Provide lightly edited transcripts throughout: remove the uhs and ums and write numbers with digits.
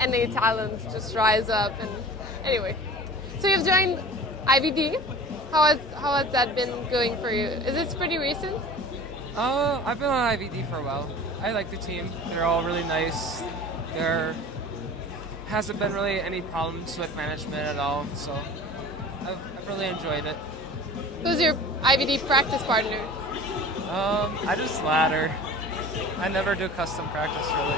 any talent just rise up. And anyway, so you've joined IVD. How has that been going for you? Is this pretty recent? I've been on IVD for a while. I like the team. They're all really nice. There hasn't been really any problems with management at all, so I've really enjoyed it. Who's your IVD practice partner? I just ladder. I never do custom practice, really.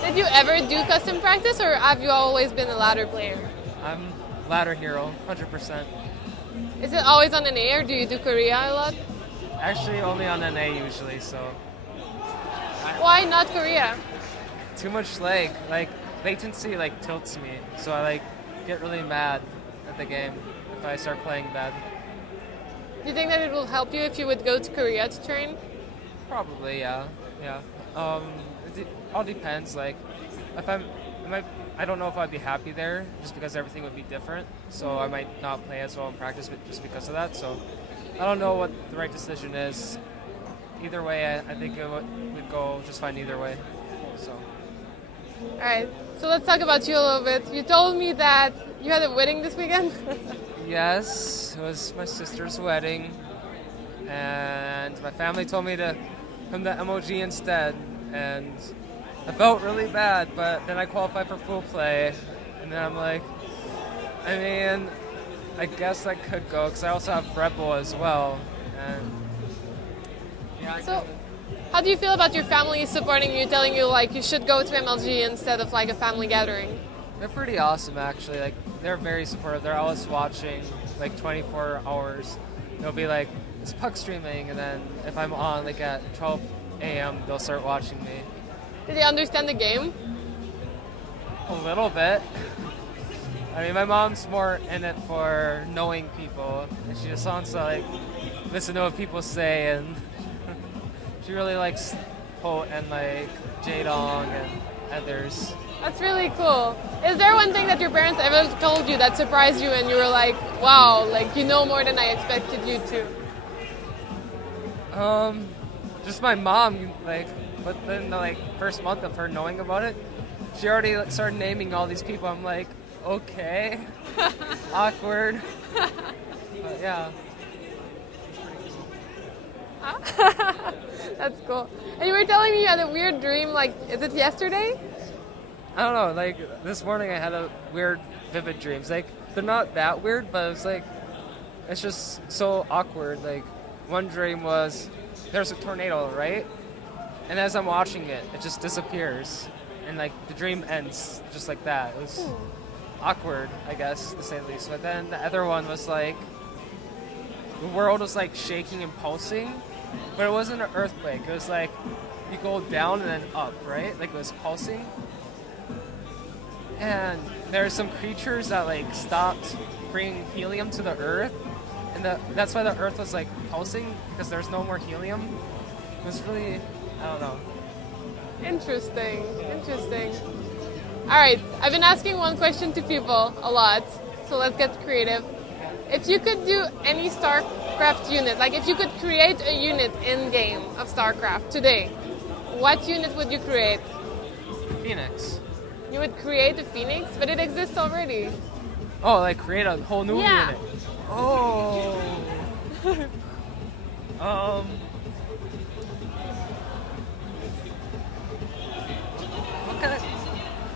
Did you ever do custom practice, or have you always been a ladder player? I'm ladder hero, 100%. Is it always on an A, or do you do Korea a lot? Actually, only on an A usually, so. Why not Korea? Too much lag. Latency, tilts me, so I, get really mad at the game if I start playing bad. Do you think that it will help you if you would go to Korea to train? Probably, yeah. It all depends. If I don't know if I'd be happy there, just because everything would be different. So I might not play as well in practice, just because of that. So I don't know what the right decision is. Either way, I think it would go just fine either way. So. All right. So let's talk about you a little bit. You told me that you had a wedding this weekend. Yes, it was my sister's wedding, and my family told me to come to MOG instead, and I felt really bad, but then I qualified for pool play, and then I'm like, I guess I could go, because I also have Rebel as well, and yeah. So, how do you feel about your family supporting you, telling you you should go to MLG instead of a family gathering? They're pretty awesome, actually. They're very supportive. They're always watching, 24 hours. They'll be it's puck streaming, and then if I'm on, at 12 a.m., they'll start watching me. Did they understand the game? A little bit. My mom's more in it for knowing people, and she just wants to, listen to what people say, and she really likes Poe and, Jaedong and others. That's really cool. Is there one thing that your parents ever told you that surprised you and you were like, wow, you know more than I expected you to? Just my mom, within the first month of her knowing about it, she already started naming all these people. I'm like, okay, awkward. But yeah. That's cool. And you were telling me you had a weird dream, is it yesterday? I don't know, this morning I had a weird, vivid dreams. They're not that weird, but it's just so awkward. One dream was, there's a tornado, right? And as I'm watching it, it just disappears. And, the dream ends just like that. It was awkward, I guess, to say the least. But then the other one was, the world was, shaking and pulsing. But it wasn't an earthquake. It was, you go down and then up, right? It was pulsing. And there's some creatures that stopped bringing helium to the earth, and that's why the earth was pulsing, because there's no more helium. It was really, I don't know. Interesting. All right, I've been asking one question to people a lot, so let's get creative. If you could do any StarCraft unit, if you could create a unit in game of StarCraft today, what unit would you create? Phoenix. You would create a Phoenix, but it exists already. Oh, create a whole new unit. Oh. What can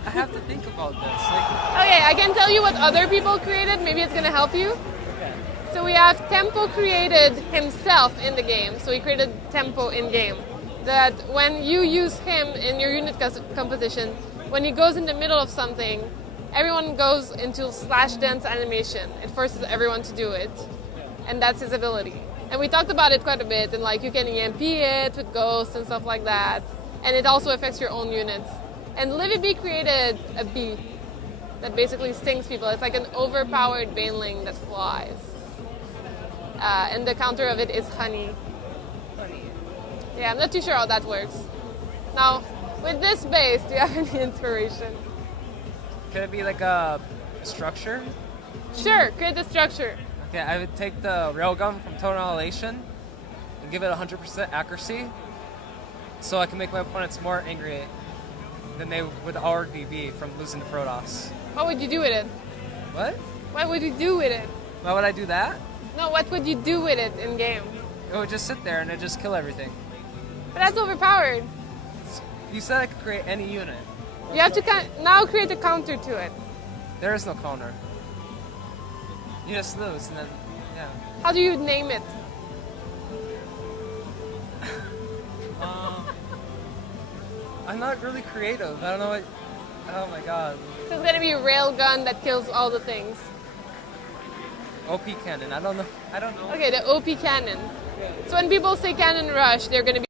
I have to think about this. Okay, I can tell you what other people created. Maybe it's going to help you. Okay. So we have Tempo created himself in the game. So he created Tempo in game. That when you use him in your unit composition, when he goes in the middle of something, everyone goes into slash dance animation. It forces everyone to do it. And that's his ability. And we talked about it quite a bit, and you can EMP it with ghosts and stuff like that. And it also affects your own units. And Livy B created a bee that basically stings people. It's an overpowered baneling that flies. And the counter of it is honey. Yeah, I'm not too sure how that works. Now, with this base, do you have any inspiration? Could it be a structure? Sure, create the structure. Okay, I would take the railgun from Total Annihilation and give it 100% accuracy so I can make my opponents more angry. then they would already be from losing to Protoss. What would you do with it? What? What would you do with it? Why would I do that? No, what would you do with it in game? It would just sit there and it'd just kill everything. But that's overpowered. You said I could create any unit. You have to now create a counter to it. There is no counter. You just lose and then, yeah. How do you name it? I'm not really creative. I don't know what. Oh my god. So it's gonna be a railgun that kills all the things. OP cannon. I don't know. Okay, the OP cannon. So when people say cannon rush, they're gonna be